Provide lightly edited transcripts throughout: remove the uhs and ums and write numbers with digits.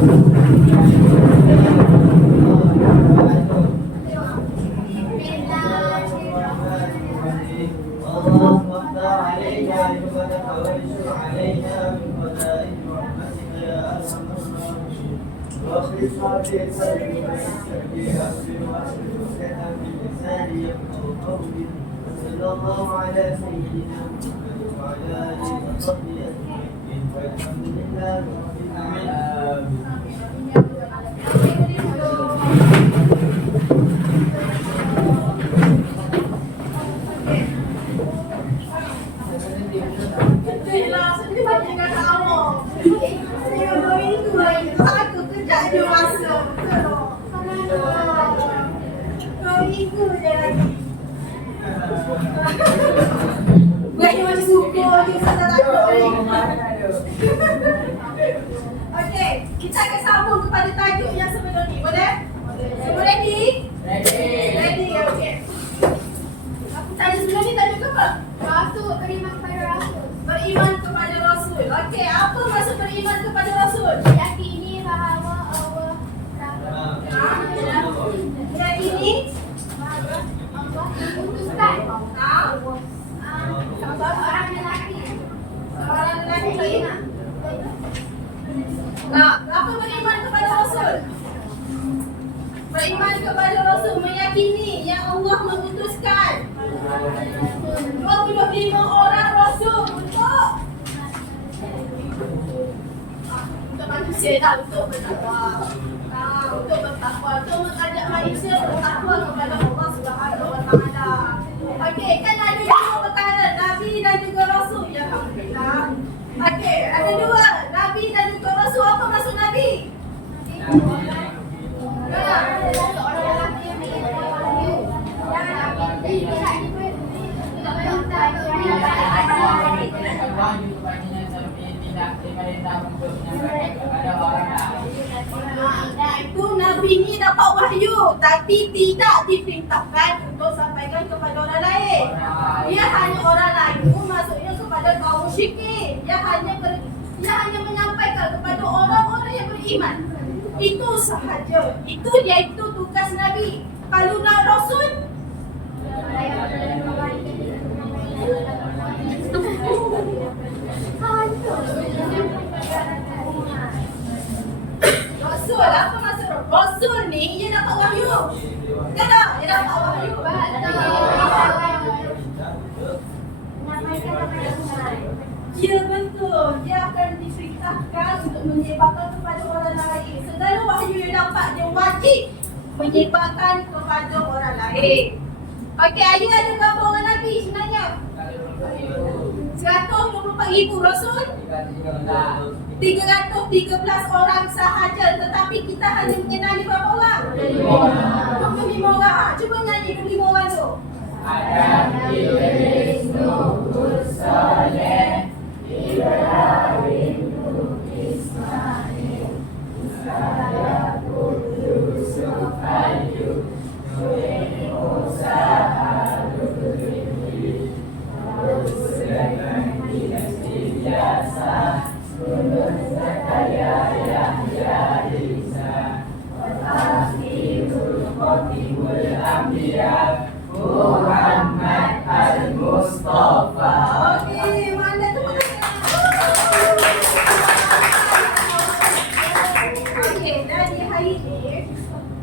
اللهم افتح علينا عبادك وانشر علينا من خزائن رحمتك يا ارحم الراحمين واخلصنا في صدري ويسر لي امري واحلل عقدة من لساني يفقهوا قولي وصلى الله على سيدنا محمد وعلى اله وصحبه اجمعين والحمد لله رب العالمين. Bukannya macam suka je Ustazah takut ni. Okey, kita akan sambung kepada tajuk yang sebelum ni. Boleh? Semua ready? Ready, okey. Aku tanya sebelum ni tajuk apa? Rasul, beriman kepada Rasul. Beriman kepada Rasul. Okey, apa maksud beriman kepada Rasul? Yakini bahawa Allah Yakini Allah memutuskan seorang lelaki. seorang lelaki. Nah, apa beriman kepada Rasul? Beriman kepada Rasul meyakini yang Allah memutuskan 25 orang Rasul untuk manusia dah, untuk bertakwa. Untuk bertakwa, untuk mengajak manusia bertakwa kepada Allah Subhanahu Wa Taala. Okey, kan ada dua perkara, Nabi dan juga Rasul. Ya, alhamdulillah. Okey, ada dua, Nabi dan juga Rasul. Apa maksud Nabi? Seorang lelaki yang mengikuti wahyu. Itu Nabi ni dapat wahyu tapi tidak diperintahkan untuk sampaikan kepada orang lain. Dia hanya orang lain, maksudnya kepada kaum musyrikin. Dia hanya menyampaikan kepada orang-orang yang beriman. Itu sahaja. Itu iaitu tugas Nabi. Kalau nak Rasul, Rasul, apa maksud Rasul ni? Dia dapat wahyu. Kan tak? Dia dapat wahyu. Ya, betul. Dia akan diperintahkan untuk menyebarkan kepada orang lain. Segala wahyu yang dapat, dia wajib menyebarkan kepada orang lain. Okey, ayat ada berapa orang Nabi sebenarnya? 124,000 Rasul, 313 orang sahaja. Tetapi kita hanya mengenali berapa orang? 25 orang. Cuba nyanyi 25 orang tu. Adam, Idris, Nuh, Saleh, Ibrahim, Ismail, Ishaq, Yusuf, Ayyub, Nuh, Musa, Harun, Ibrahim, Sulaiman, Ilyasa, Yunus, Zakaria, Yahya, Isa, Akhirul Khatimul Anbiya, Muhammad Al-Mustafa. Okey, mana tu Okey, dan di hari ni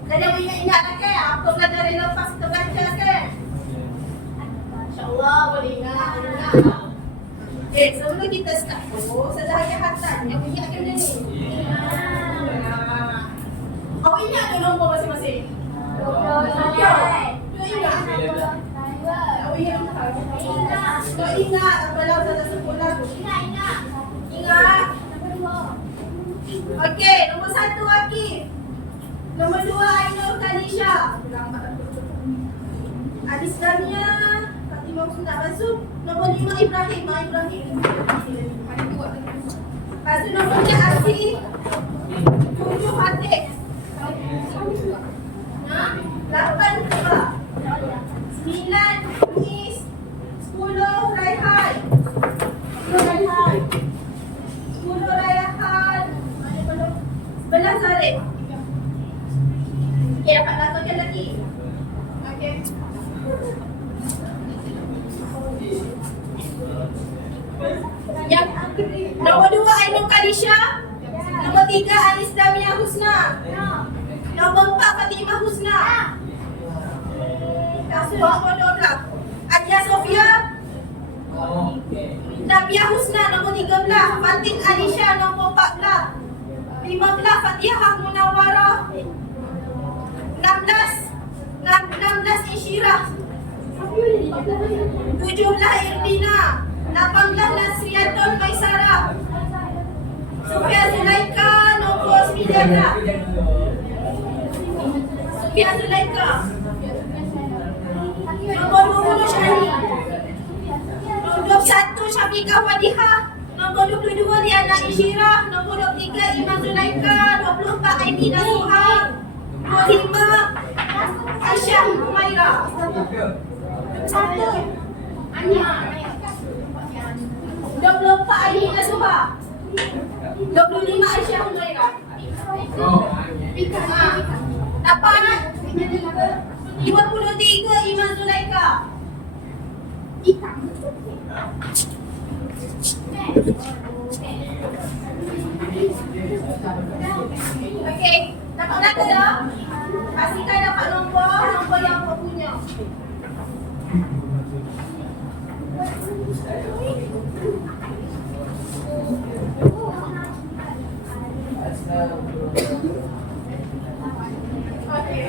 kalian boleh ingat kan apa pelajaran yang lepas kita baca kan? InsyaAllah boleh ingat. Okey, sebelum kita start tu, saya hanya hantar yang punya akan benda ni. Awak ingat tak nombor masing-masing? Tak ingat apalah Ustazah sekolah tu. Ingat. Okey, nombor 1 Akif. Nombor 2 Ainul Khanisha. Adis Damia, Fatimah Husna Basum. Nombor 5 Ibrahim. Lepas tu nombor 4 Asif. 7 Fatih. 8 Keba. 9 Muiz. 10 Raihan. 10 Raihan. 11 15 Zarif. Okey, dapat lakukan lagi. Okey. Yang nombor 2 Ainul Khadijah. Nombor 3 Anis Damia Husna. Nombor 4 Fatimah Husna. Kasus nombor 12 Adia Sofia. Nabia Husna nombor 13. Fatin Alisha nombor 14. 15 Fatihah Munawwarah. 16 Insyirah. 17 Irdina. 18 Nasriyatul Maisarah. Sofia Zulaika nombor 19. Sofia Zulaika. Nombor 20 Syahri. Nombor 21 Syafiqah Wadihah. Nombor 22 Diana Insyirah. Nombor 23 Iman Zulaika. 24 Aini Nasuha. 25 Aisyah Humaira. 24 Aini Nasuha. 25 Aisyah Humaira. Dapat 53 Iman Zulaika. Okey, dapat berapa dah? Pastikan dapat nombor yang kau punya. Okey.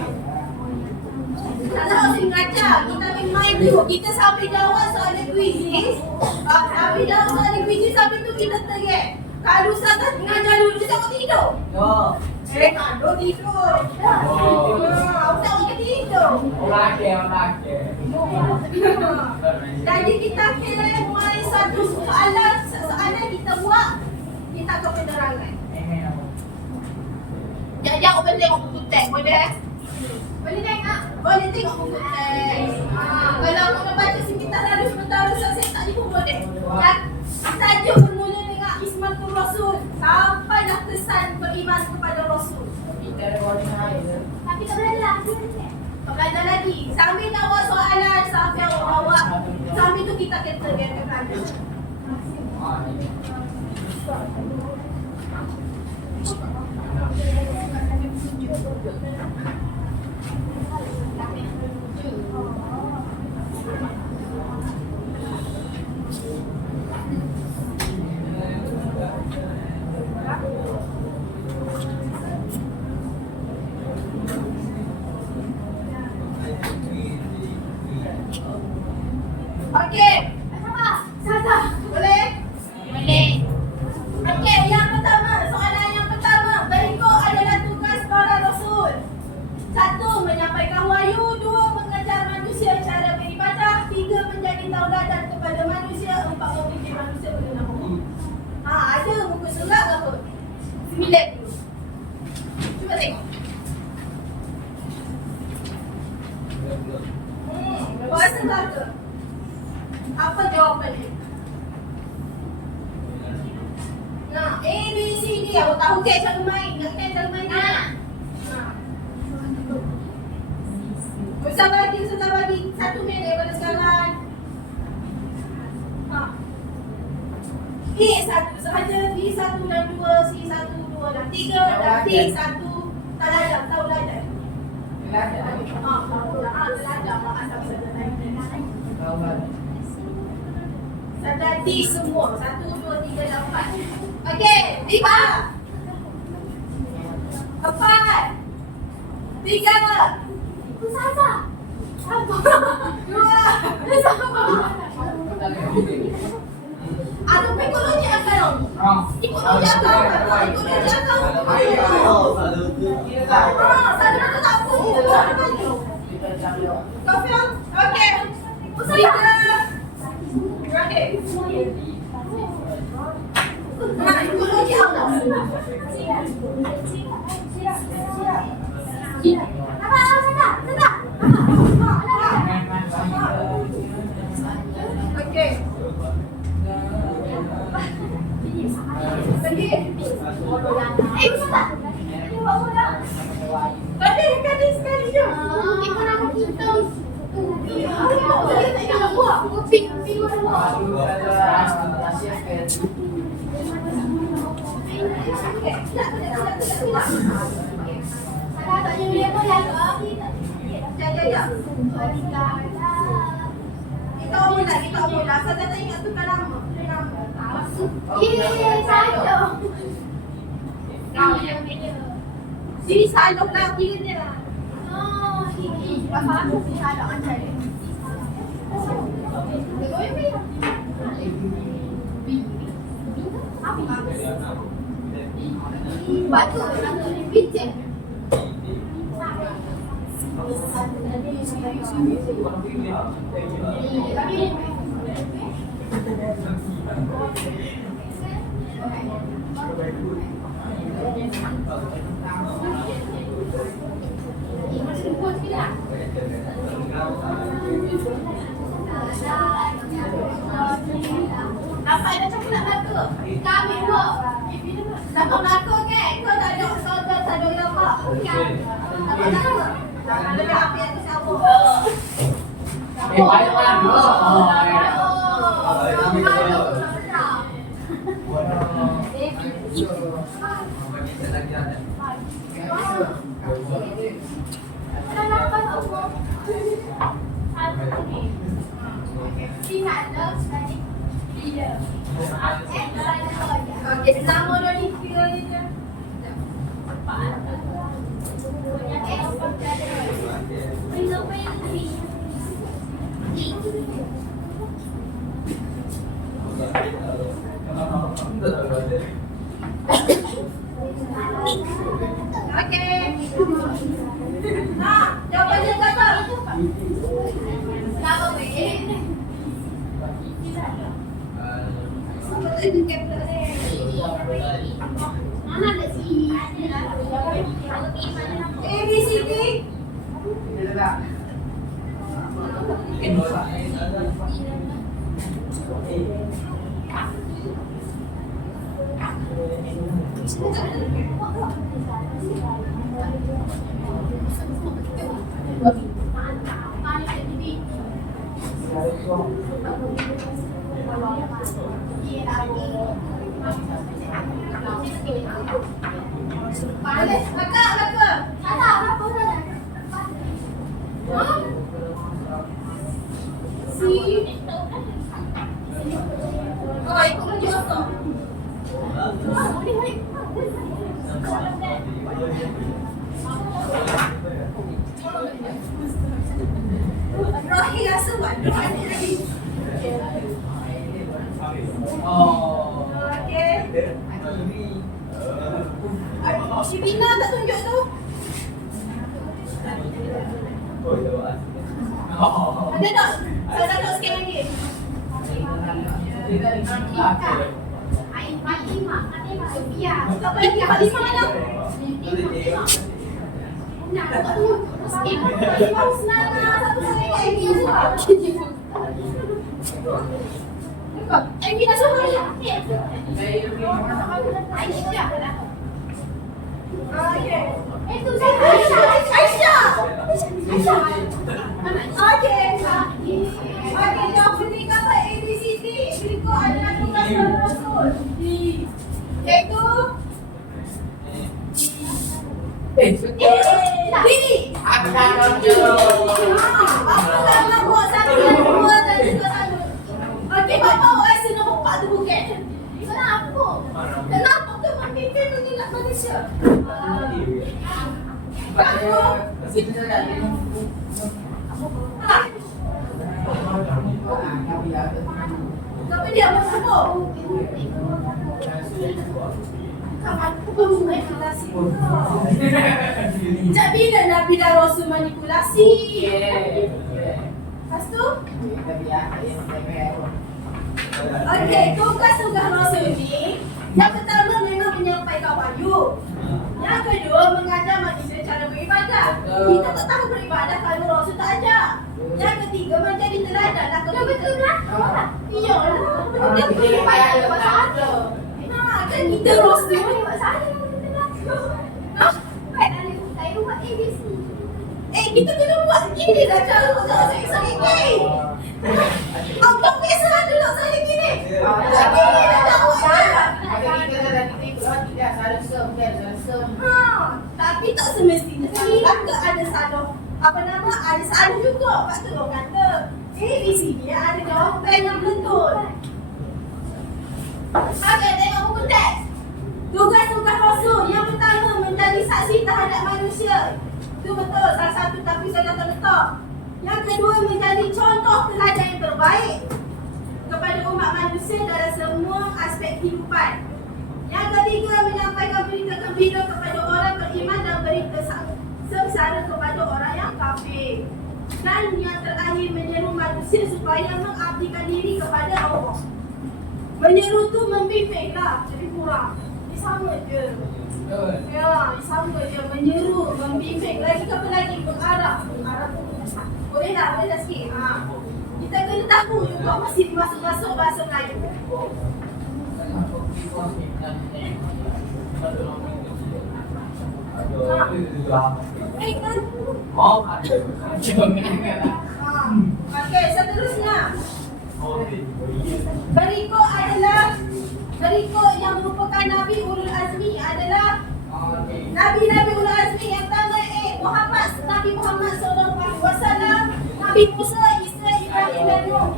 Kalau saya ngajar, kita main dulu. Kita sambil jawab soalan kuisis. Sambil jawab soalan kuisis, sambil tu kita terget. Kalau Ustazah mengajar dulu, dia takut tidur. Takut tidur. Ustaz kita tidur. Jadi kita kira mulai satu soalan kita buat, kita akan penerangan. Jangan open tengok buku teks, boleh? Boleh tengok? Boleh tengok buku teks. Kalau nak baca sekitar lalu sementara saya tak ni pun boleh. Dan tajuk bermula dengan Ismatul Rasul sampailah kesan beriman kepada Rasul. Tapi tak boleh lagi. Tak belajar lagi. Sambil jawab soalan sampai awak. Sambil tu kita akan tergerak. Okey. Saza, boleh? Boleh. Okey, yang pertama, soalan yang pertama. Berikut adalah tugas para rasul. 1. Menyampaikan wahyu. 2. Mengajar manusia cara beribadah. 3. Menjadi tauladan kepada manusia. 4. Membimbing manusia mengenal Allah. Ada muka surat apa? 9 dulu. Cuba tengok. Rasa tak ke? Apa jawapan dia? Nah, A, B, C, D. Awak tahu ke cara main? Nak kena cara main ni? Ustaz bagi 1 minit daripada sekarang. A 1 sahaja, B 1 dan 2, C 1, 2 dan 3 dan D 1. Taladan, tauladan. Sada D semua. 1, 2, 3 dan 4. Okey, 5 4 3 Saza. 2 Ada psikologi akal. Psikologi akal. Psikologi akal. Sada tu tak apa. Kau faham? Okey. Tiga. Okey. Psikologi akal. Okey. Ustaz. Salah tak jadi dia pun yang Sekejap. Kita mula. Saya tak ingat tukar nama. Salong. Si Salong lah kira dia. Oh, ini. Pasal aku si Salong ajar dia. Batu, picit. Apa ada cakap nak belaka? Kami dua. Tak mau belaka ke? Kau tak ada apa? Apa nama? Lebih api aku siapa? Banyak orang dulu. Okey, nama dah dikira je. Okey. Jawapan dia apa? Nama weh. Mana ada si? A, B, C, D. Balik, belaka. Salah, apa salah? C. Oh, ikut lagi apa? Rohi rasa buat ada lagi. Okey. Shibina tak tunjuk tu. Ada tak? Saya dah tak sikit lagi. Ain Fatimah, Fatimah Sofia. Tak boleh pergi Fatimah mana? Nak tu. Fatimah Husnana. Satu saya kat Amy Azhar. Amy Azhar. Aisyah lah. Okey. Itu saya Aisyah. Aisyah. Okey. Okey, jawab penting kata A, B, C, D. Berikut adalah tugas Rasul. Iaitu D. Apa nak buat satu dan dua dan tiga satu? Okey, Bapa OS nombor 4 tu bukan? Kenapa? Kenapa kau memimpin mengingat manusia? Tapi dia apa? Aku baru manipulasi. Sejak bila Nabi dan Rasul manipulasi? Lepas tu? Okey, tugas-tugas Rasul ni yang pertama memang menyampaikan wahyu. Yang kedua, mengajar manusia cara beribadah. Kita tak tahu beribadah kalau Rasul tak ajar. Yang ketiga, menjadi teladan. Betul lah. Iyalah. Dia boleh bayar dia pasal ada. Kan kita Rasul. Baik, saya buat ABC. Kita kena buat ini dah cara untuk saya. Abang biasa duduk saya gini. Lagi dah tak buat tapi tak semestinya hilang ke ada salah. Apa nama? Ada salah juga. Lepas tu orang kata ABCD ada jawapan yang betul. Okey, tengok buku teks. Tugas-tugas Rasul yang pertama menjadi saksi terhadap manusia. Itu betul, salah satu tapi saya tak letak. Yang kedua menjadi contoh teladan yang terbaik kepada umat manusia dalam semua aspek kehidupan. Yang ketiga menyampaikan berita gembira kepada orang beriman dan berita sengsara kepada orang yang kafir. Dan yang terakhir menyeru manusia supaya mengabdikan diri kepada Allah. Menyeru tu membimbing lah, jadi kurang. Ini sama je. Ya, ini sama je. Menyeru, membimbing. Lagi ke apa lagi? Mengarah. Mengarah tu boleh dah sikit. Kita kena tahu juga masih masuk-masuk bahasa Melayu. Okey, seterusnya. Berikut yang merupakan Nabi Ulul Azmi adalah Nabi-Nabi Ulul Azmi yang pertama Nabi Muhammad SAW, Nabi Musa, Isa, Ibrahim dan Nuh.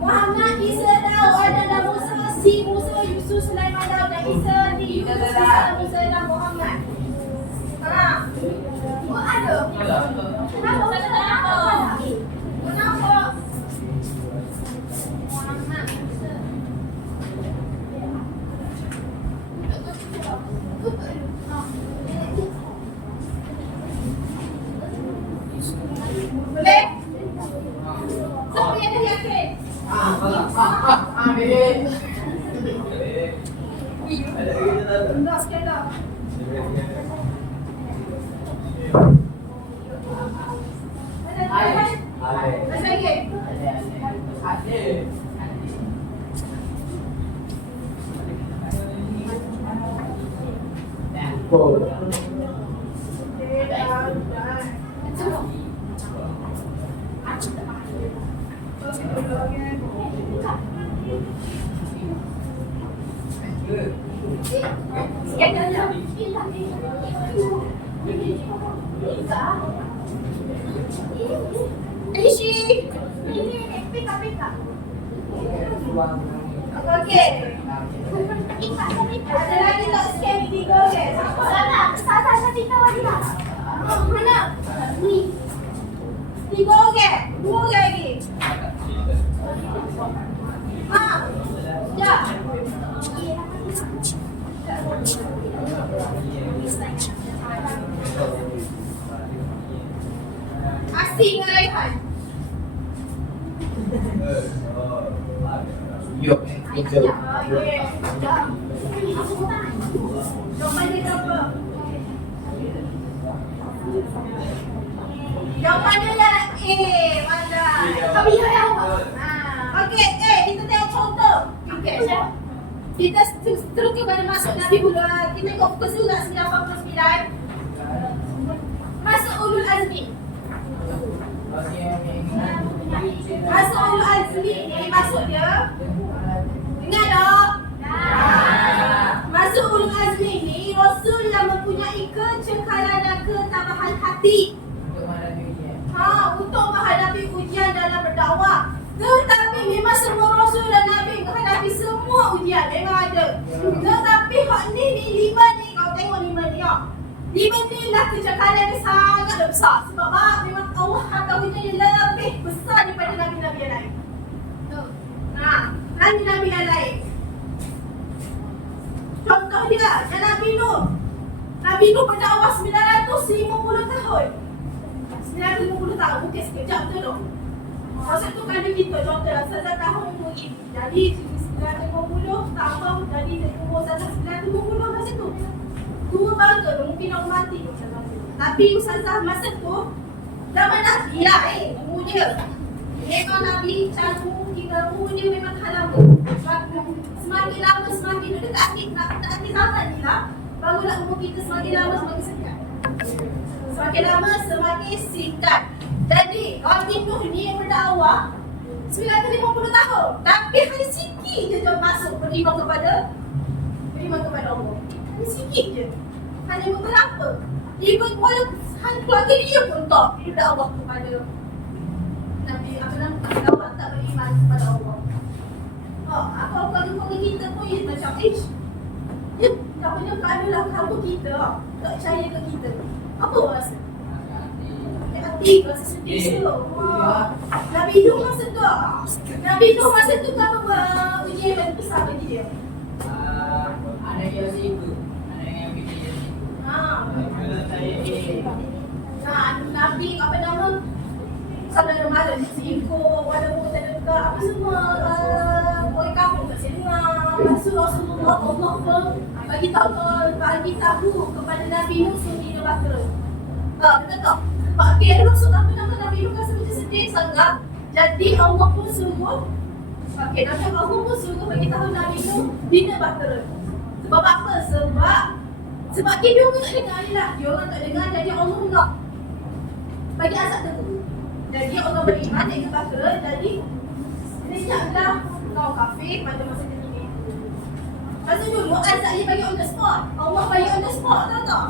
Muhammad, Isa, Daud, Adam dan Musa, Musa, Yusuf, Sulaiman, Daud dan Isa, Yunus, Isa, Musa dan Muhammad. Ada. Kenapa? Boleh? Siapa yang dah yakin? Rendah sikit dah. Masih lagi? Ishi. Pika. Okey. Ada lagi tak scam tiga ke? Sana tiga lagi lah. Mana? Ni. Tiga ke? Dua ke lagi? Ya. Asing dengan Raihan. Jawapan dia apa? Jawapan dia lah A, Wanda. Tapi ya. Okey, kita tengok contoh. Okey. Kita terus kepada masuk Nabi Ulul. Kita tengok muka surat 99. Masuk Ulul Azmi. Masuk Ulul Azmi ni masuk dia. Dengar tak? Masuk Ulul Azmi ni Rasul yang mempunyai kecekalan dan ketabahan hati. Untuk menghadapi ujian dalam berdakwah. Tetapi memang semua Rasul dan Nabi menghadapi semua ujian. Memang ada. Tetapi hak ni lima ni kau tengok lima ni. Lima ni lah kecekalan yang sangat besar. Sebab memang Allah akan ujian yang lebih besar daripada Nabi-Nabi yang lain. Nabi-Nabi yang lain. Contoh dia, Nabi Nuh. Nabi Nuh berdakwah 950 tahun. 950 tahun, mungkin sekejap tu tu. Maksud tu kan kita contoh satu tahun umur ini. Jadi 950 tahun jadi umur 950 masa tu. Dua bangga tu mungkin orang mati macam tu. Tapi Ustazah masa tu zaman Nabi lah umur dia. Memang Nabi cantik kita umur dia memang tak lama. Semakin lama semakin dekat akhir zaman ni lah. Barulah umur kita semakin lama semakin sekian. Semakin lama semakin singkat. Jadi Nabi Nuh ni berdakwah 950 tahun. Tapi hanya sikit je dia masuk beriman kepada Allah. Hanya sikit je. Hanya beberapa. Even walaupun keluarga dia pun tak berdakwah kepada Nabi dakwah tak beriman kepada Allah. Apa keluarga kita pun macam dia tak punya keadalah kamu kita tak percaya ke kita. Apa rasa? Hati rasa sedih tu. Nabi Nuh masa tu apa ujian yang besar bagi dia? Anak yang siku, anak yang bini yang siku. Nabi apa nama? Saudara mara selingkuh, ada orang tak dekat, apa semua orang kampung tak dengar. Rasulullah Allah pun bagi tahu kepada Nabi Nuh suruh dia bakar. Betul tak? Pakai Rasul apa nama Nabi Nuh rasa macam sedih sangat. Jadi Allah pun suruh Allah pun suruh bagi tahu Nabi Nuh bina bahtera. Sebab apa? Sebab dia orang tak dengar ni lah. Dia orang tak dengar jadi Allah nak bagi azab tu. Jadi Allah beriman dengan bahtera. Jadi lenyaplah kau kafir pada masa ini. Masa dulu azab dia bagi on the spot. Allah bagi on the spot, tahu tak?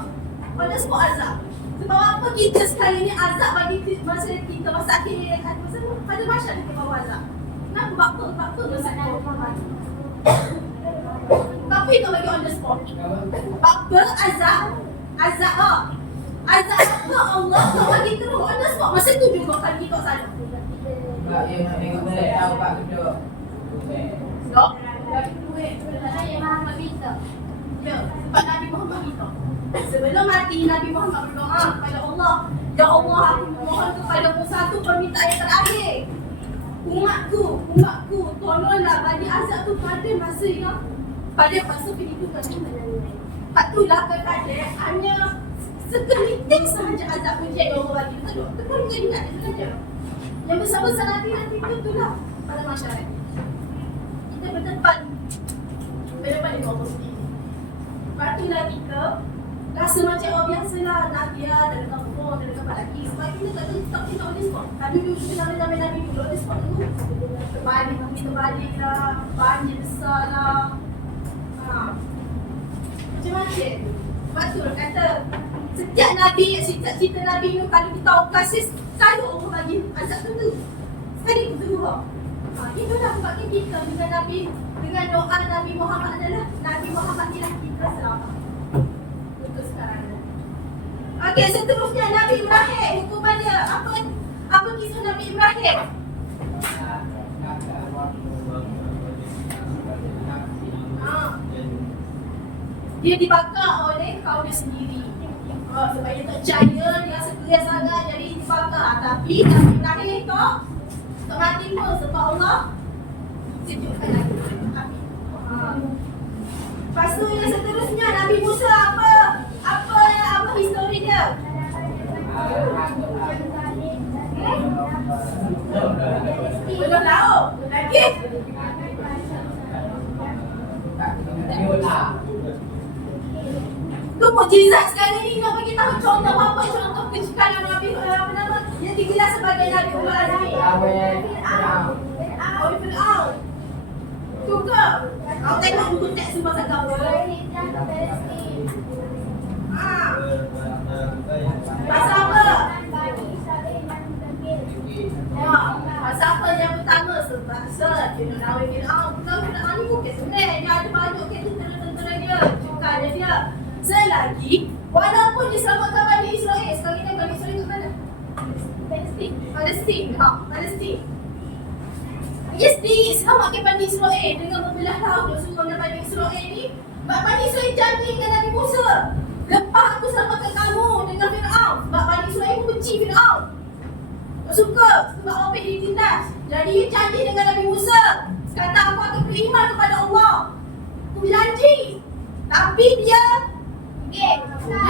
On the spot azab. Sebab apa kita sekarang ni azab bagi masa kita masa akhir pada masa kita bawa azab. Kenapa? Apa masa tu? Tapi kau bagi on the spot. Apa azab? Azab apa Allah kau bagi terus on the spot. Masa tu juga kan kita sadar. Pak, you nak tengok balik tahu Pak duduk. Dok, bagi duit sebenarnya Muhammad minta. Ya, sebab Nabi Muhammad minta. Sebelum mati Nabi Muhammad berdoa kepada Allah, ya Allah aku mohon kepadamu satu permintaan yang terakhir. Umatku, tolonglah bagi azab tu pada masa yang pada masa kehidupan kita. Patulah kepada hanya sekelitik sahaja azab ujian yang Allah bagi. Betul tak? Betul ke ingat itu saja? Yang besar-besar nanti itulah pada masyarakat. Kita berdepan dengan Allah sendiri. Patulah kita rasa macam orang biasalah nak dia tak ada kampung, tak ada tempat lagi. Sebab kita tak kita on the spot. Tadi dulu kita zaman Nabi dulu on the spot tu. Terbalik lah, banjir besar lah. Macam-macam. Betul kata setiap Nabi, cerita Nabi Nuh kalau kita kasih selalu Allah bagi azab tentu. Sekali kedua. Itulah sebabnya kita dengan Nabi, dengan doa Nabi Muhammad adalah Nabi Muhammad ialah kita selamat. Untuk sekarang. Okey, seterusnya Nabi Ibrahim, hukuman dia apa kisah Nabi Ibrahim? Dia dibakar oleh kaum dia sendiri. Sebab dia tak percaya, dia rasa keras sangat jadi dibakar. Tapi Nabi Ibrahim tak mati pun sebab Allah sejukkan api. Lepas tu yang seterusnya Nabi Musa apa histori dia? Belum tahu. Lagi? Tu mukjizat sekali ni nak bagi tahu contoh kesukaran Nabi yang digelar sebagai Nabi Ibrahim. Fir'aun. Tu ke? Kau tengok buku teks semua sangat apa? Pasal apa? Pasal apa yang pertama? Sebab dia nak Fir'aun. Fir'aun ni bukan sebenarnya dia ada banyak tentera dia, cukai dia. Selagi walaupun diselamatkan Bani Israel, sekarang ni Bani Israel kat mana? Palestin. Yes, diselamatkan Bani Israel dengan membelah laut semuanya Bani Israel ni. Bani Israel janji dengan Nabi Musa, lepas aku selamatkan kamu dengan Fir'aun. Sebab Bani Israel pun benci Fir'aun, tak suka sebab orang ditindas. Jadi dia janji dengan Nabi Musa, kata aku akan beriman kepada Allah. Aku janji. Tapi dia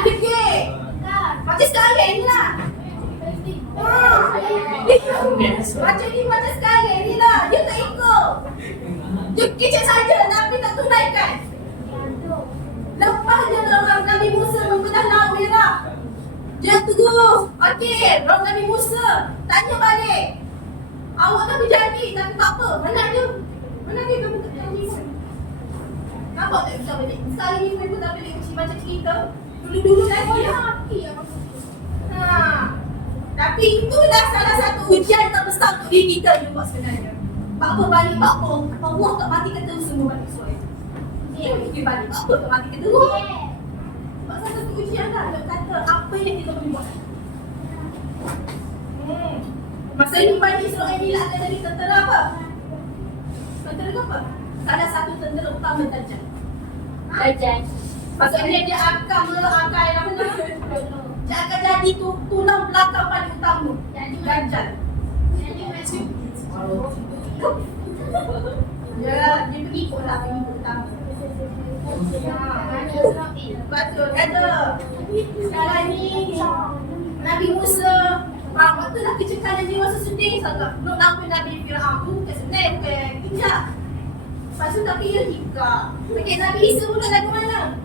degil. Macam sekarang ni lah. Macam sekarang ni lah. Dia tak ikut. Dia kecil saja tapi tak tunaikan. Lepas dia Nabi Musa membelah laut merah, dia terus Okey, Roh Nabi Musa tanya balik. Awak dah berjanji tapi tak apa. Mana dia? Mana dia kamu tak janji pun? Nampak tak bisa balik? Sekarang ni pun tak balik macam kita. Dulu-dulu lagi ya. Tapi itu dah salah satu ujian terbesar untuk diri kita juga sebenarnya. Apa balik apa? Allah tak matikan terus semua balik soal. Dia fikir balik apa tak matikan terus. Sebab satu ujian lah dia kata apa yang kita boleh buat. Masa ni Bani Israel ni lah ada dari tentera apa? Tentera apa? Salah satu tentera utama Dajjal. Dajjal. Maksudnya dia akan melakai apa nama? Dia akan jadi tulang belakang paling utama. Dajjal. Ya, dia pengikut lah, pengikut utama. Betul, kata sekarang ni Nabi Musa waktu lah kecekalan dia rasa sedih sangat. Nak nampak Nabi Fir'aun tu bukan sedih, bukan kejap. Lepas tu tapi dia hingga. Okay, Nabi Isa pula lagu mana?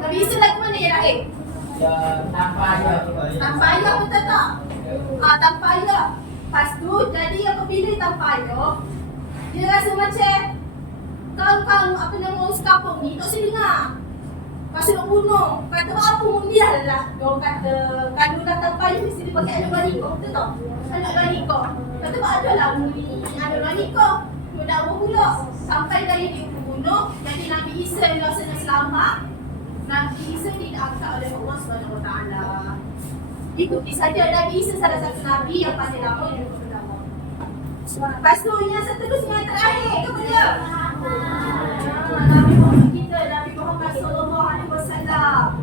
Nabi Isa lagu mana yang lahir? Tanpa ayah. Tanpa ayah betul tak? Tanpa ayah. Lepas tu jadi apabila tanpa ayah, dia rasa macam kaum apa nama orang sekampung ni tak usah dengar. Masa nak bunuh, kata apa mundial lah. Diorang kata kandungan tanpa ayah mesti dia pakai anak balikor, betul tak? Anak balikor. Kata ada lah anak balikor. Dia nak bunuh pula. Sampai dari dia bunuh, jadi Nabi Isa yang rasanya selamat. Nabi Isa diangkat oleh Allah SWT. Ikuti saja Nabi Isa salah satu Nabi yang paling lama yang bernama. Lepas tu yang seterusnya yang terakhir apa dia? Nabi Muhammad kita, Nabi Muhammad SAW.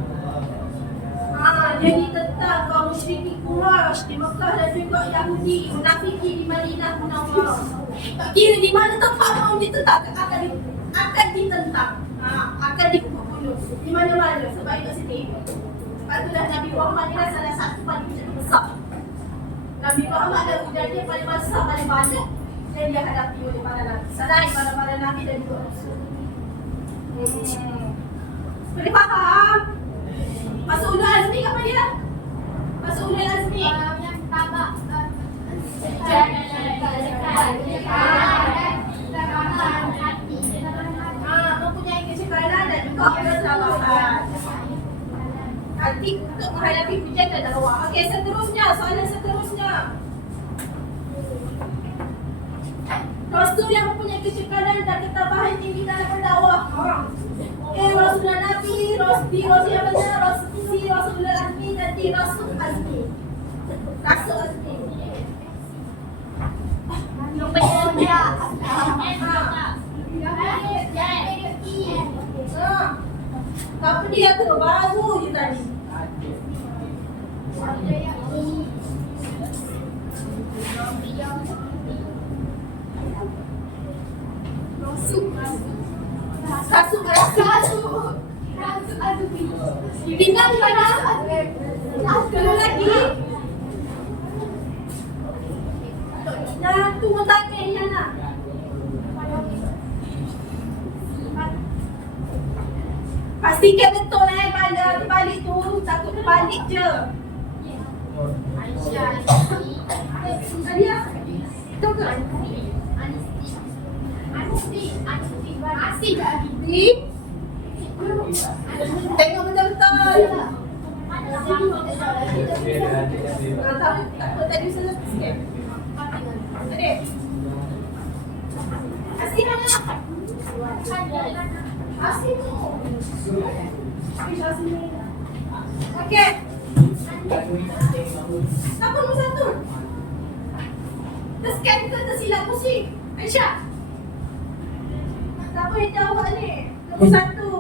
Dia ditentang kaum musyrikin Quraisy di Mekah dan juga Yahudi, munafiki di Madinah Munawwarah. Tak kira di mana tempat mau ditentang akan ditentang. Akan dibunuh di mana-mana sebab itu sedih. Sebab itulah Nabi Muhammad ni salah satu paling besar. Nabi Muhammad ada ujian dia paling besar, paling banyak yang dia hadapi oleh para nabi. Selain para nabi dan juga rasul. Boleh faham? Masuk ulul azmi apa dia? Masuk ulul azmi. Yang pertama mempunyai kecekalan dan juga kesabaran. Hati untuk menghadapi ujian dan dakwah. Okey, seterusnya, soalan seterusnya. Rasul yang mempunyai kecekalan dan ketabahan tinggi dalam berdakwah. Rasulullah Nabi, Rasul yang benar, Rasulullah Azmi dan Rasul Azmi. Rasul Azmi. Tapi dia tu baru je tadi. Tinggal mana? Sekali lagi. Nah, tunggu taknya nak. Pastikan betul pada terbalik tu, takut terbalik je. Aisyah. Dia. Itu ke? Asyik dah Bibi. Tengok betul-betul. Takut tadi saya sikit. Adik. Asyik mana? Asyik tu. Okey. Apa nombor satu? Terskan ke tersilap pusing? Aisyah. Siapa yang jawab ni? Nombor satu.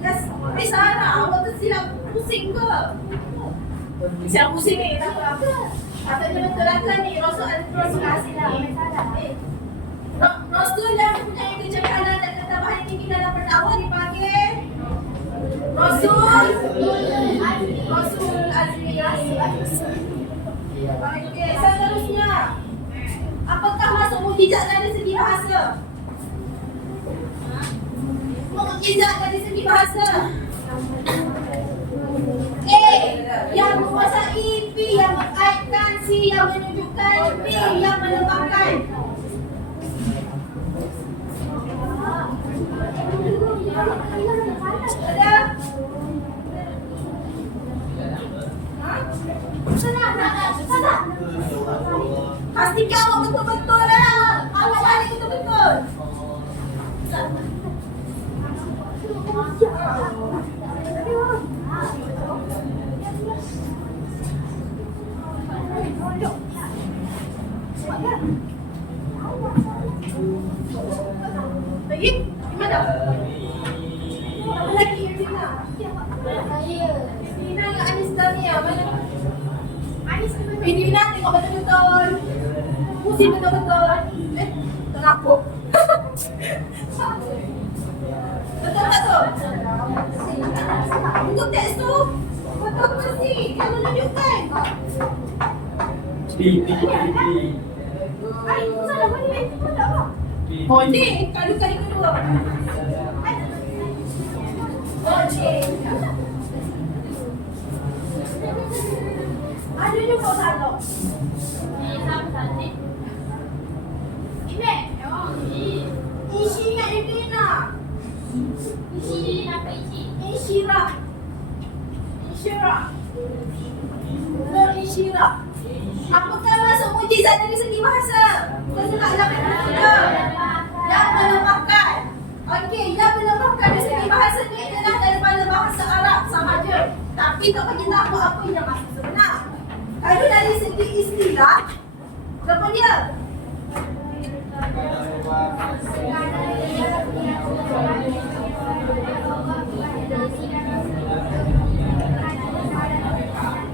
Yes. Sarah, awak tersilap pusing ke? Tersilap pusing ni, tak apa. Katanya betul lah ni, Rasul Rasul Rasul yang mempunyai kecekalan dan ketabahan tinggi dalam berdakwah dipanggil Rasul Azmi. Okey, seterusnya. Apakah masuk mukjizat dari segi bahasa? Mukjizat dari segi bahasa. A. Yang menguasai, B. Yang mengaitkan, C. Yang menunjukkan, D. Yang menambahkan. Ada? Ha? Salah. Pastikan awak betul-betul lah. Awak balik betul-betul. Lagi? Gimana? Apa lagi Irina? Irina yang Anis Damia. Mana? Irina tengok betul-betul. Pusing betul-betul. Tengapuk. Betul tak tu? Untuk teks tu betul mesti. Dia menunjukkan. Ay, salah balik. Tak apa. Boleh. Kali-kali kedua. Boleh. Ada juga salah. Ishi ingat Irina. Insyirah. Nur Insyirah. Apakah masuk mukjizat dari segi bahasa? Terserah dapat betul. Yang menambahkan. Okey, yang menambahkan dari segi bahasa ni adalah daripada bahasa Arab sahaja. Tapi tak bagi tahu apa yang maksud sebenar. Kalau dari segi istilah, apa dia?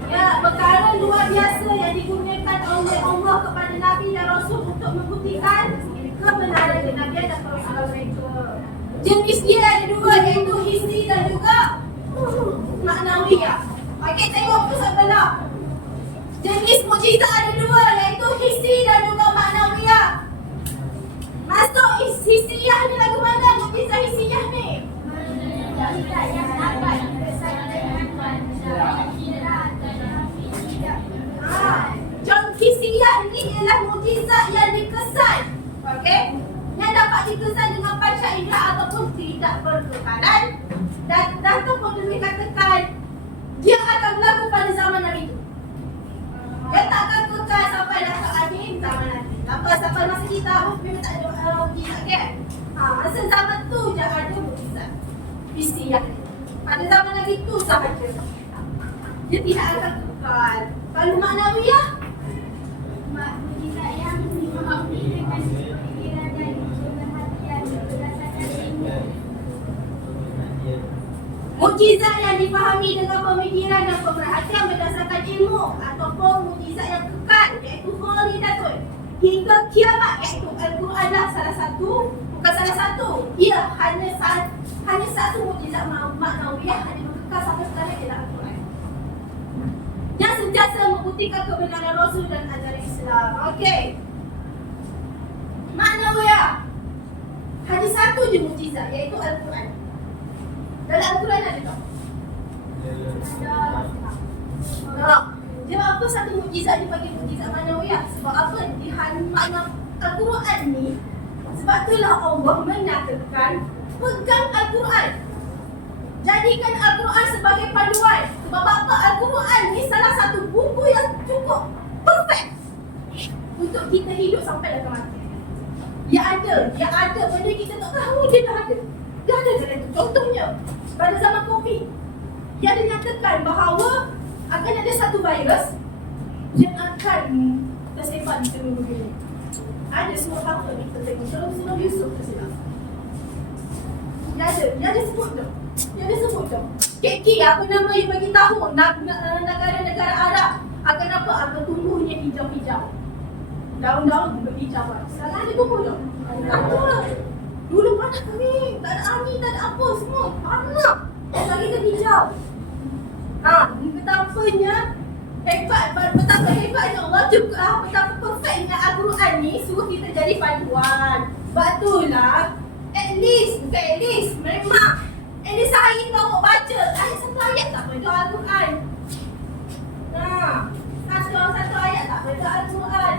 Ya, perkara luar biasa yang digunakan oleh Allah kepada Nabi dan Rasul untuk membuktikan kebenaran kenabian dan kerasulan mereka. Jenis dia ada dua, iaitu hissi dan juga maknawiyah. Okey, tengok tu sebelah. Jenis mukjizat ada dua, iaitu hissi dan juga maknawiyah. Masuk hissiyah ni lagu mana? Mukjizat hissiyah ni. Hissiyah ni ialah mukjizat yang dikesan. Okey? Yang dapat dikesan dengan panca indera ataupun tidak berkekalan. Dan Datuk Perdana katakan dia akan berlaku pada zaman Nabi itu. Dia tak akan kekal sampai datang akhir zaman nanti. Apa sampai masa kita memang tak ada mukjizat kan? Masa zaman tu je ada mukjizat. Hissiyah. Pada zaman Nabi itu sahaja. Dia tidak akan kekal. Kalau maknawiyah, Mukjizat yang dimahami dengan pikiran dan perhatian berdasarkan ilmu. mukjizat yang dipahami dengan pemikiran dan pemerhatian berdasarkan ilmu ataupun mukjizat yang kekal iaitu khalidatun hingga kiamat, iaitu Al-Quran lah salah satu, bukan salah satu, ia hanya satu mukjizat maknawiyah hanya kekal sampai sekarang ialah Al-Quran yang sentiasa membuktikan kebenaran Rasul dan ajaran Islam. Okey, maknawiyah hanya satu je mukjizat iaitu Al-Quran. Dalam Al-Quran ada tak? Tak. Dia apa satu mukjizat dipanggil mukjizat maknawiyah? Sebab apa? Di makna Al-Quran ni, sebab itulah Allah menyatakan pegang Al-Quran. Jadikan Al-Quran sebagai panduan. Sebab apa? Al-Quran ni salah satu buku yang cukup perfect untuk kita hidup sampai dah mati. Dia ada benda kita tak tahu, dia dah ada. Dia ada jalan tu. Contohnya, pada zaman COVID, dia ada nyatakan bahawa akan ada satu virus yang akan tersebar di seluruh dunia. Ada semua fakta ni kita tengok. Surah Yusuf tersilap. Dia ada sebut tu. KK apa nama yang bagi tahu negara-negara Arab akan apa? Akan tumbuhnya hijau-hijau. Daun-daun berhijau. Sekarang dia tumbuh tak? Tak ada. Dulu panas kering, tak ada angin, tak ada apa semua. Panas. Sekarang kita hijau. Betapanya Hebat, betapa hebatnya Allah juga, betapa perfectnya Al-Quran ni suruh kita jadi panduan. Betullah, at least, memang at least sehari kau baca satu ayat tak baca Al-Quran. Satu ayat tak baca Al-Quran.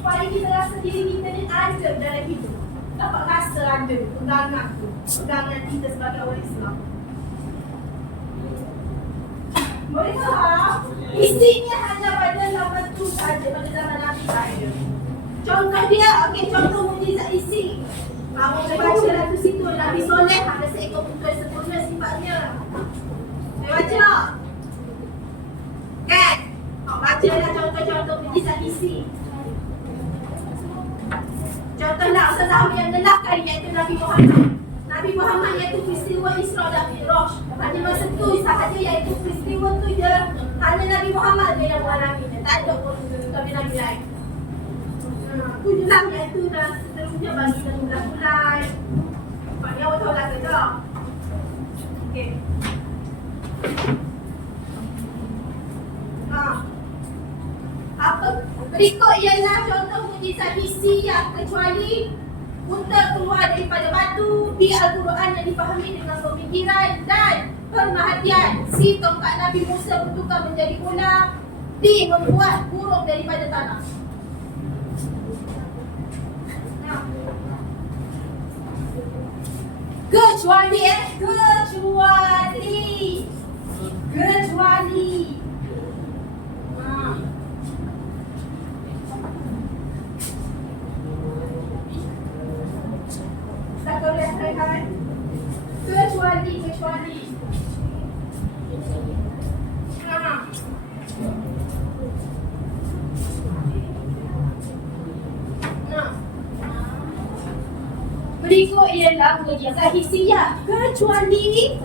Supaya kita rasa diri kita ni ada dalam hidup. Dapat rasa ada pegangan kita sebagai orang Islam. Boleh faham? Isinya hanya pada zaman tu saja, pada zaman Nabi saja. Contoh dia, contoh mukjizat isi. Kamu boleh baca lagu situ, Nabi Soleh ada seekor unta sempurna sifatnya. Boleh baca? Kan? Bacalah contoh-contoh mukjizat isi. Contohlah Ustazah yang gelapkan iaitu Nabi Muhammad. Nabi Muhammad iaitu peristiwa Isra dan Mi'raj. Hanya masa tu sahaja iaitu peristiwa tu je. Hanya Nabi Muhammad je yang mengalaminya. Tak ada pun Nabi lain. Tu je lah iaitu dah seterusnya bagi Nabi mulai. Sebabnya awak tahu lah kerja. Okey. Apa berikut ialah contoh mukjizat misi yang kecuali unta keluar daripada batu di Al-Quran yang dipahami dengan pemikiran dan perhatian. Si tongkat Nabi Musa bertukar menjadi ular. Di membuat burung daripada tanah. Kecuali kecuali berikut ialah mukjizat hisiah. Kecuali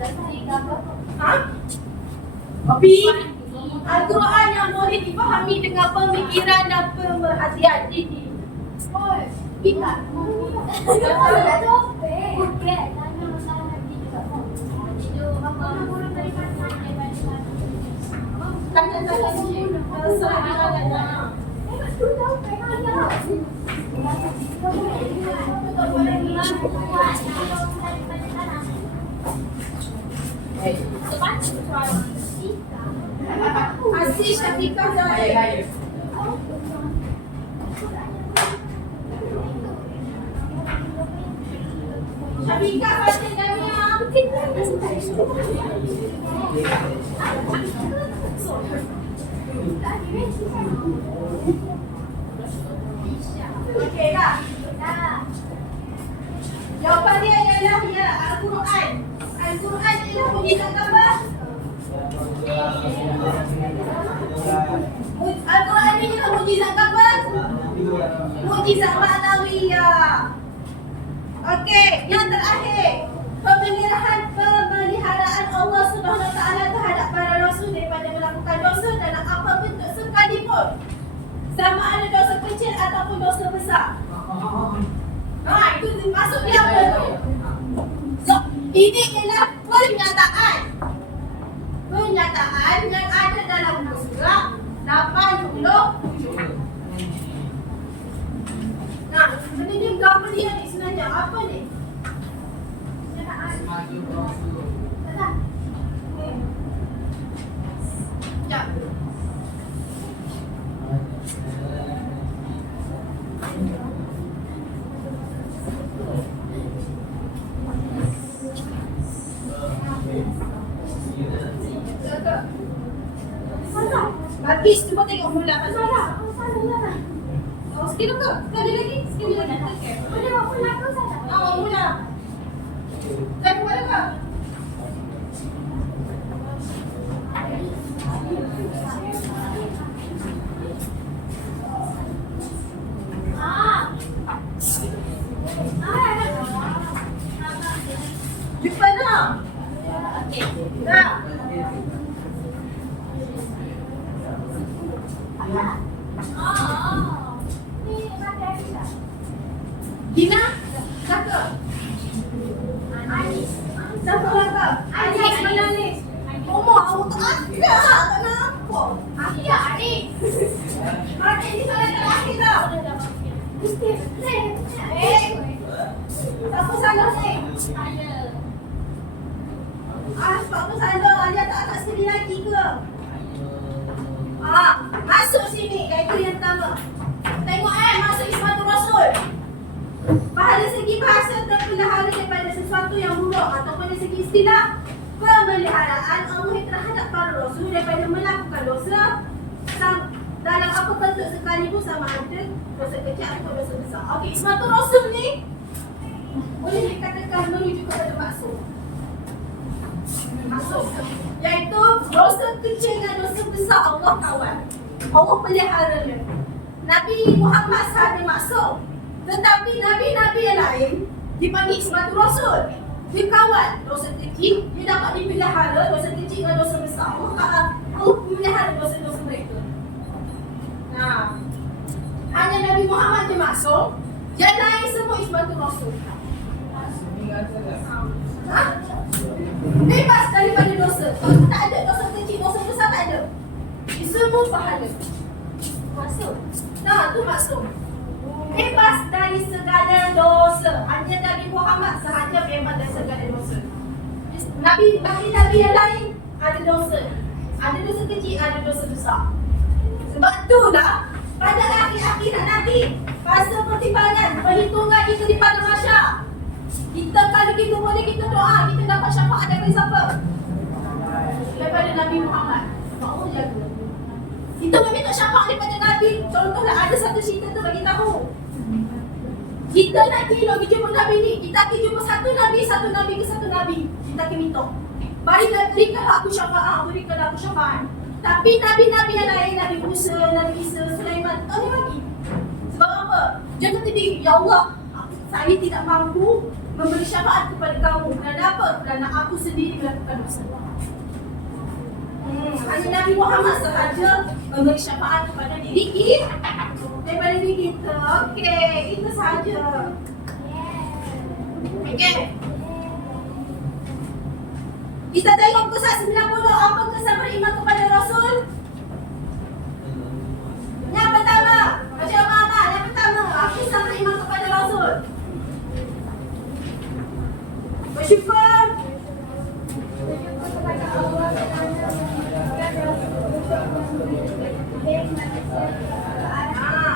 Al-Quran yang boleh dipahami dengan pemikiran dan pemerhatian. Ingat. Asyik Syafiqah Zahir. Syafiqah baca Jamiah. Okey tak? Jawapan dia ialah ya Al-Quran. Al-Quran ialah mukjizat gambar. Al-Quran ini ialah mukjizat gambar. Mukjizat maknawiyah. Okey, yang terakhir, pemeliharaan Allah Subhanahu Wa Taala terhadap para rasul daripada melakukan dosa dalam apa bentuk sekalipun. Sama ada dosa kecil ataupun dosa besar. Itu masuk dia apa tu? So, ini ialah pernyataan yang ada dalam surah 87. Sebenarnya gambar dia ni sebenarnya apa ni? Pernyataan. Tak. Sekejap. Habis cuba tengok mula pasal lah. Oh, sikit ke? Sekali lagi? Sekali lagi? Okey. Mula ke salah? Mula. Saya buat ke? Jumpa dah? Okey. Dah. Gina? Siapa? Siapa? sebab tu salah. Alia tak angkat sekali lagi ke? Masuk sini. Itu yang pertama. Tengok masuk Ismatul Rasul. Pada segi bahasa terpelihara daripada sesuatu yang buruk ataupun dari segi istilah pemeliharaan Allah terhadap para rasul daripada melakukan dosa dalam apa bentuk sekalipun, sama ada dosa kecil atau dosa besar. Okey, Ismatul Rasul ni boleh dikatakan merujuk kepada maksud. Iaitu dosa kecil dan dosa besar Allah kawal. Allah pelihara dia. Nabi Muhammad sahaja maksud. Tetapi Nabi-Nabi yang lain dipanggil Ismatul Rasul. Dia kawal dosa kecil, dia dapat dipelihara dosa kecil dan dosa besar. Allah pelihara dosa-dosa mereka. Hanya Nabi Muhammad dia maksud. Yang lain semua Ismatul Rasul. Bebas daripada dosa. Tak ada dosa kecil, dosa besar tak ada. Semua pahala. Maksud. Tu maksud. Bebas dari segala dosa. Hanya Nabi Muhammad sahaja bebas dari segala dosa. Nabi yang lain ada dosa. Ada dosa kecil, ada dosa besar. Sebab itulah pada akhir-akhirat Nabi, masa pertimbangan, perhitungan kita di pada masyarakat, kita kalau kita boleh kita doa, kita dapat syafaat daripada siapa? Daripada Nabi Muhammad. Allah jaga. Kita meminta syafaat daripada Nabi. Contohlah ada satu cerita tu bagi tahu. Kita nak elok pergi jumpa Nabi ni, kita pergi jumpa satu Nabi ke satu Nabi. Kita akan minta, berikanlah aku syafaat. Tapi Nabi-Nabi yang lain, Nabi Musa, Nabi Isa, Sulaiman, tak boleh bagi. Sebab apa? Dia kata diri, ya Allah, saya tidak mampu memberi syafaat kepada kamu. Kerana apa? Kerana aku sendiri melakukan dosa. Hanya Nabi Muhammad sahaja memberi syafaat kepada diri kita, daripada diri kita. Okey, itu sahaja. Okey. Kita tengok kisah 90. Apa kesan beriman kepada Rasul? Yang pertama, macam mana? Yang pertama, apa kesan beriman kepada Rasul? Bersyukur.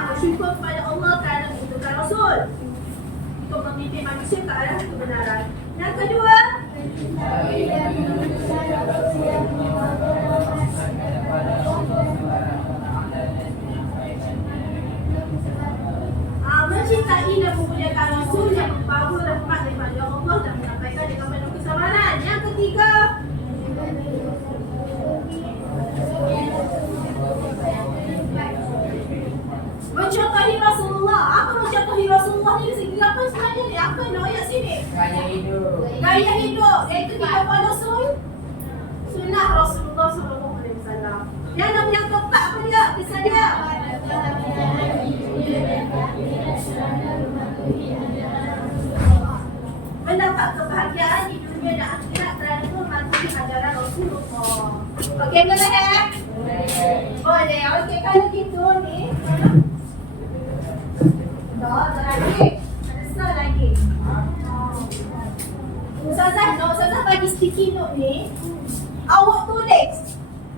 Bersyukur kepada Allah kerana mengutuskan Rasul untuk memimpin manusia ke arah kebenaran. Yang kedua, mencintai dan memuliakan Rasul yang membawa rahmat daripada Allah dan menyampaikan dengan penuh kesabaran. Yang ketiga, mencontohi Rasulullah. Apa mencontohi Rasulullah ni? Segi apa sebenarnya ni? Apa nak ayat sini? Gaya hidup. Iaitu kita follow sunnah Rasulullah SAW. Yang keempat apa dia? Kisah dia. Mendapat kebahagiaan di dunia dan akhirat kerana mematuhi ajaran Rasulullah. Okey, boleh? Boleh. Okey, kalau gitu ni. Tak lagi. Ada lagi. Ustazah bagi sticky note ni. Awak tulis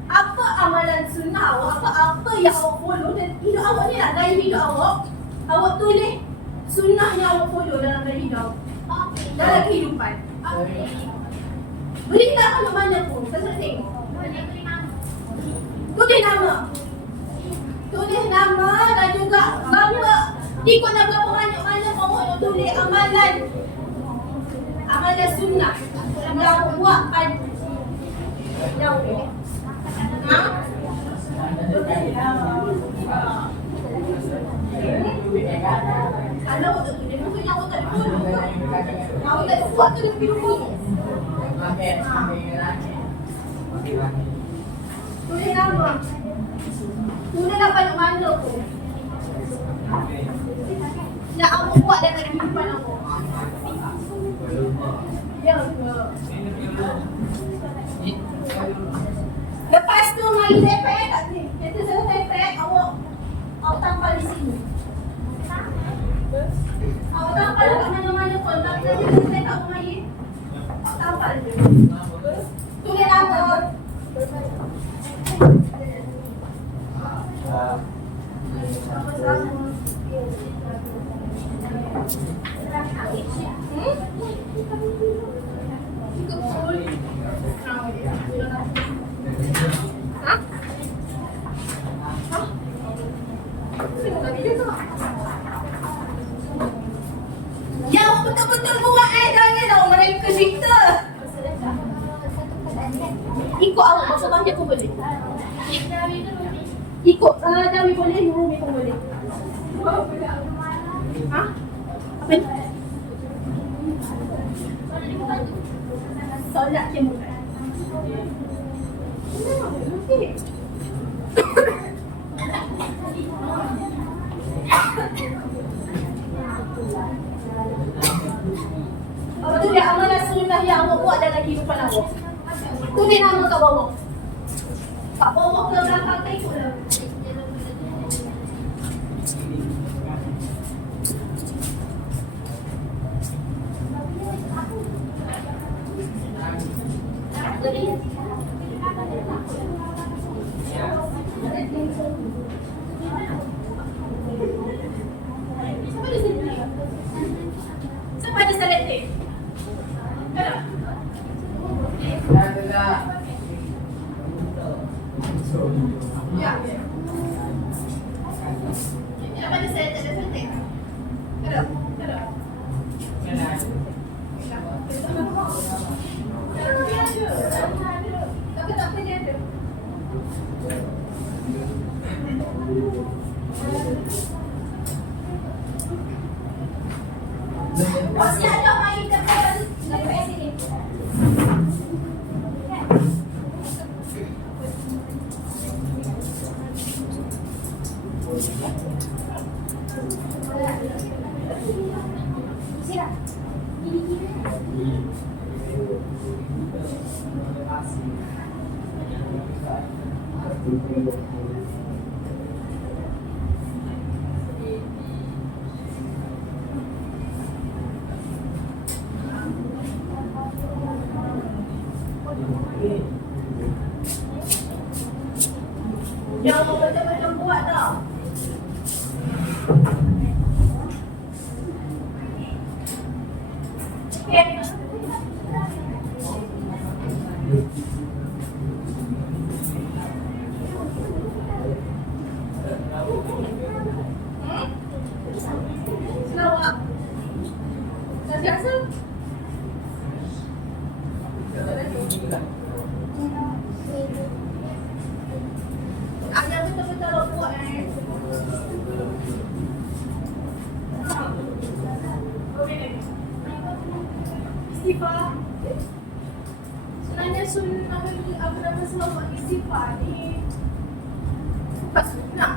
apa amalan sunnah awak, apa yang awak follow dan hidup awak ni lah, gaya hidup awak. Awak tulis sunnah yang awak follow dalam gaya hidup. Dalam kehidupan. Boleh tak kalau mana pun? Ustazah tengok. Tulis nama. Tulis nama dan juga berapa. Ikut dah berapa banyak mana awak nak tulis amalan sunnah yang buat pada yang kalau awak tak tulis, mungkin awak tak follow. Awak tak buat tu dia pergi follow. Tulis nama. Tulis dah banyak mana pun yang awak buat dalam kehidupan awak. Ya ke? Lepas tu mari TPS kat sini. Kita suruh TPS awak tampal di sini. Awak tampal kat mana-mana pun. Tak kita tak mari. Tampal je. Tulis Yang betul-betul buat jangan tahu mereka cerita. Ikut awak masa tanya pun boleh. Ikut Dawi boleh, Rumi pun boleh. Ha? Apa ni? Solat kemudian. Okey. Apa tu dia amalan sunnah yang awak buat dalam kehidupan awak? Tulis nama kat bawah. Kat bawah ke belakang ke ikutlah. Siapa ada selektif? Kenapa? Ya. Siapa ada selektif? Kenapa? Masih ada main dekat sini. Yang macam-macam buat tau. Okay. Selawat. Dah biasa? Yang betul-betul awak buat istighfar. Sebenarnya sunnah apa nama selawat istighfar ni bukan sunnah,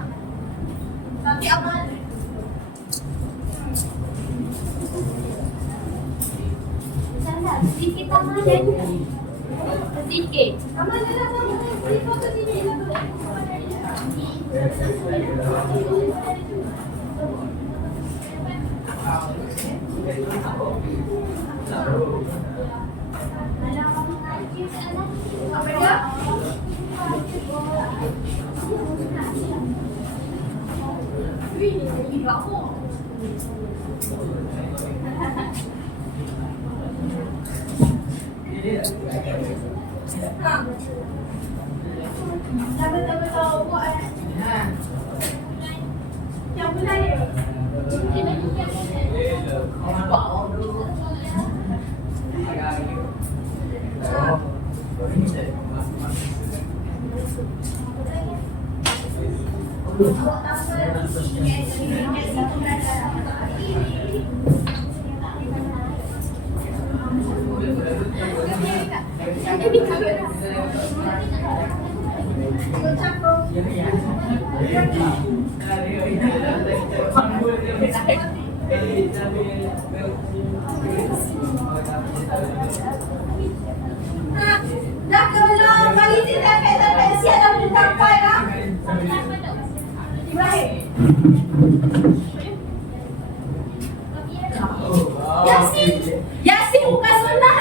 tapi amal. Sedikit amalan. Sedikit. Amalan lah sama. Istighfar tu sini lah tu. Apa dia? Ini lagi lama. Ha. Jangan tahu buat yang budaya. Dah kalau kali ni sampai siap dah boleh sampai dah. Ibrahim. Yasin bukan sunnah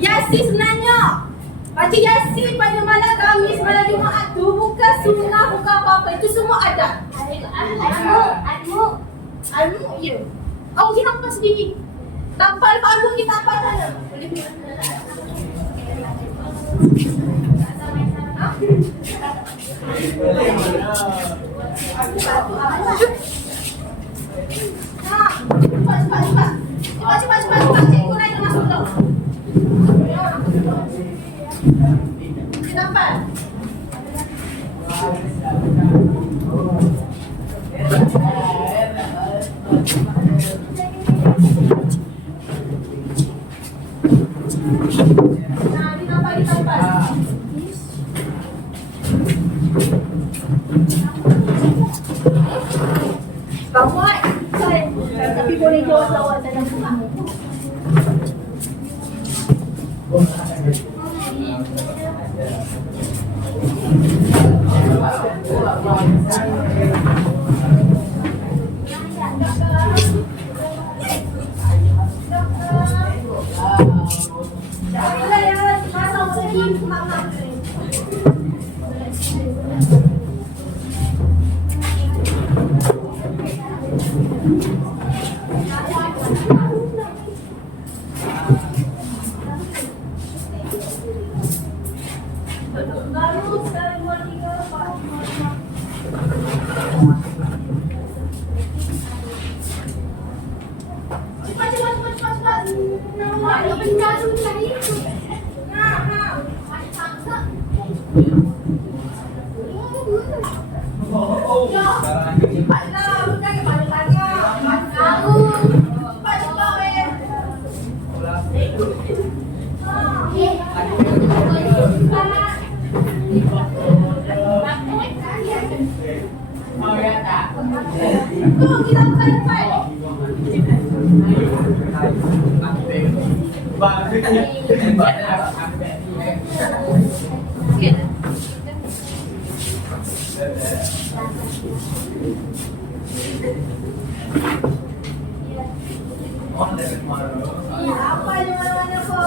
Yasin sebenarnya. Baca Yasin pada malam Khamis malam Jumaat tu bukan sunnah, bukan apa-apa. Itu semua adat. Almu, ya. Awak kita tampal sendiri. Tampal baru kita tampal sana. Boleh buat. Ha? Cepat. Cikgu naik ke masuk dulu. Tampal. Nah, ditampal. Kamu tapi boleh jawab dalam rumah. Apa yang mana-mana pun.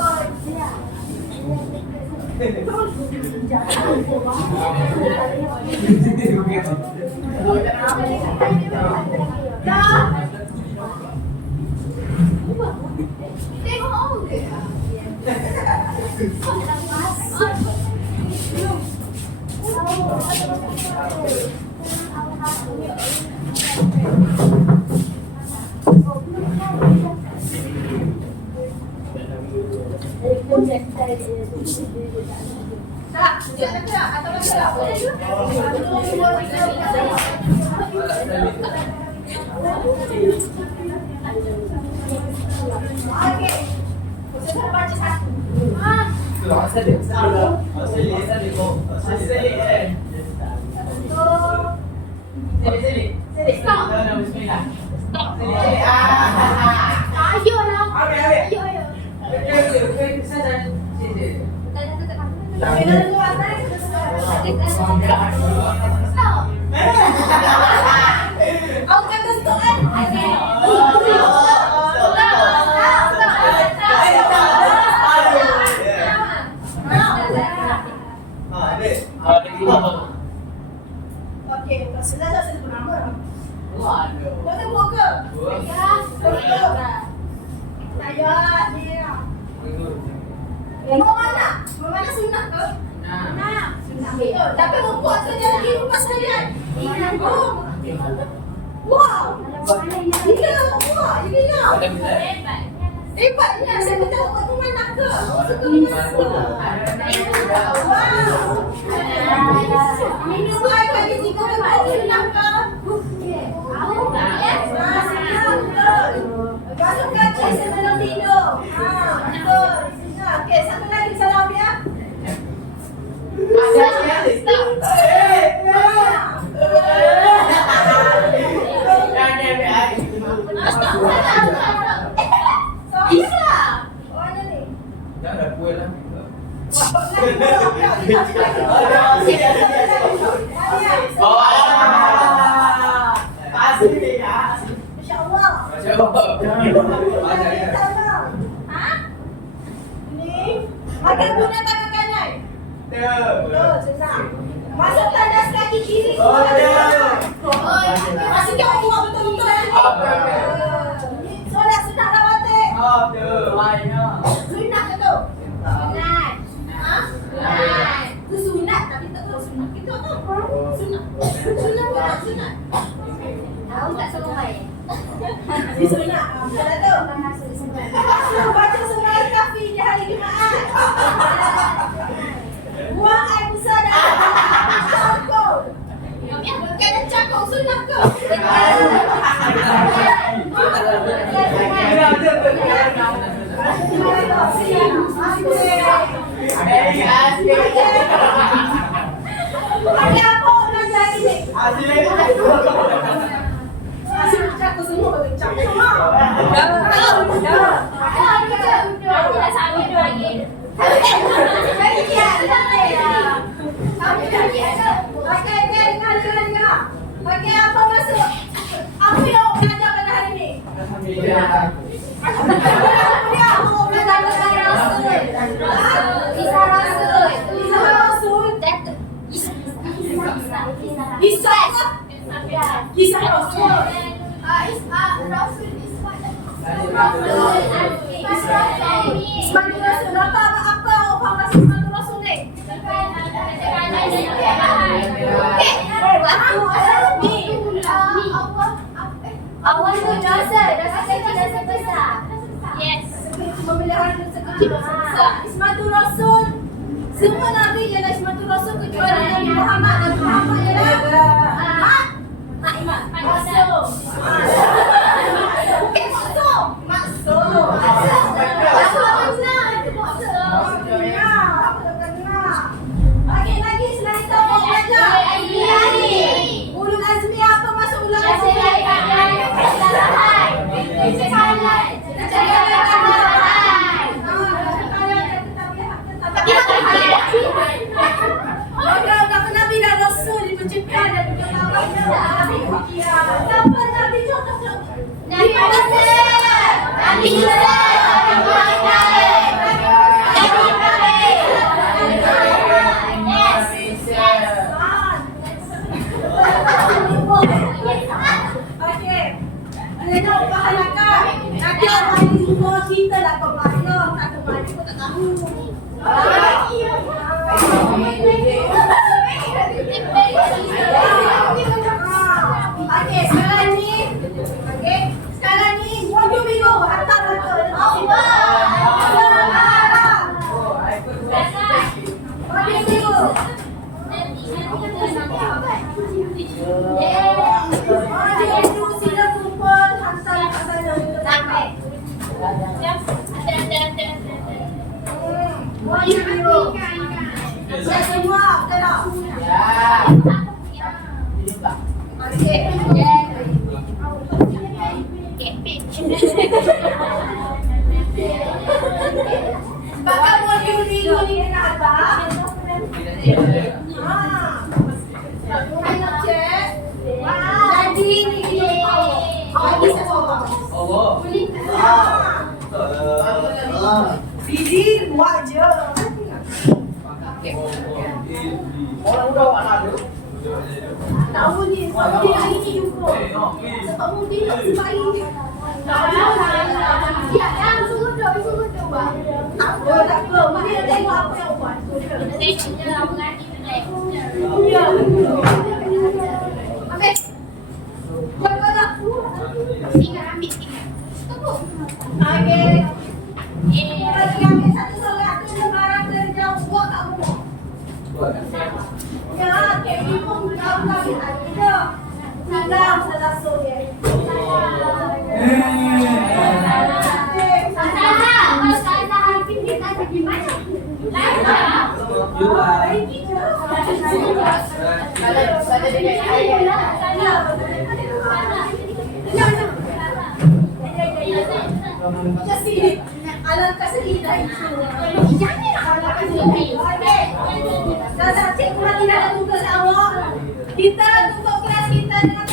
Tapi membuat kerja di rumah saya. Wow. Iya, wah, ini hebatnya. Saya minta buat rumah nak ke? Suka rumah wow. Minum air bagi 3 hari nak ke? Masuk kaca sebelum tidur. Betul. Okey, satu lagi salam ya. Oh, Betul, senang. Masuk tandas kaki kiri. Masuk jauh buat betul-betul. Solat sunat rawatib. Sunat ke tu? Sunat. Ha? Sunat. Tu sunat tapi tak tahu sunat. Kita tahu. Sunat. Sunat bukan sunat. Tahu tak semua ya? Di sunat. Betul tak tu? Baca surah Al-Kahfi di hari Jumaat. Buang air besar dan cangkuk. Kena cangkuk sunat ke? Ada apa orang jadi ni? Asyik cangkuk semua bagi cangkuk semua. Aku dah sambil dua lagi. Lagi dia ada. Sambil lagi ada. Okey, dengar. Okey, apa masuk? Apa yang awak belajar pada hari ni? Kisah Rasul. Kisah apa? Kisah Rasul. Ismail Rasul. Apa orang masuk Ismail Rasul ni? Awal tu dosa kecil, dosa besar. Yes. Pemeliharaan dosa kecil, dosa besar. Ismail Rasul. Semua Nabi ialah Ismail Rasul kecuali Nabi Muhammad. Nabi Muhammad ialah Mak Imam. Maksum. Bukan maksum. Maksum. Apa benar? Itu maksum. Apa benar? Okey, lagi selain itu apa belajar? Ulul azmi apa masuk ulul azmi? Nabi dan Rasul dipenciptakan dan siapa Nabi contoh? Nabi Musa. Nabi Isa. Nabi Muhammad. Nabi Ibrahim. Okey. Nak bahayakan. Nanti orang di rumah kita lah berbahaya. Tak kembali pun tak tahu. Okey, sekarang ni. Okey, sekarang ni baju biru hantar mata. Allah. Baju biru. Baju biru sila kumpul hantar kat sana. Sampai. Baju biru. Siap semua, betul tak? Okey. Bakal baju biru ni kena apa? Jadi ni kita tahu. Bagi saya. Sidi buat je. Orang muda awak nak ada? Tak boleh. Tak boleh hari ni juga. Tak boleh nak sembahyang. Tak boleh. Ya, yang suruh doa. Tak apa, tak apa. Mari kita tengok apa yang buat. Tengok je apa lagi tu naik. Ya. Ambil. Jaga dah. Tinggal ambil sikit. Tunggu. Okey. Lagi ambil satu solat tu lebaran kerja buat kat rumah. Ya, kek pun kau-kau ada. Salam salah dia. Alangkah sedih dah itu. Alangkah sedih. Dah cik mati dah tugas awak. Kita tutup kelas kita dengan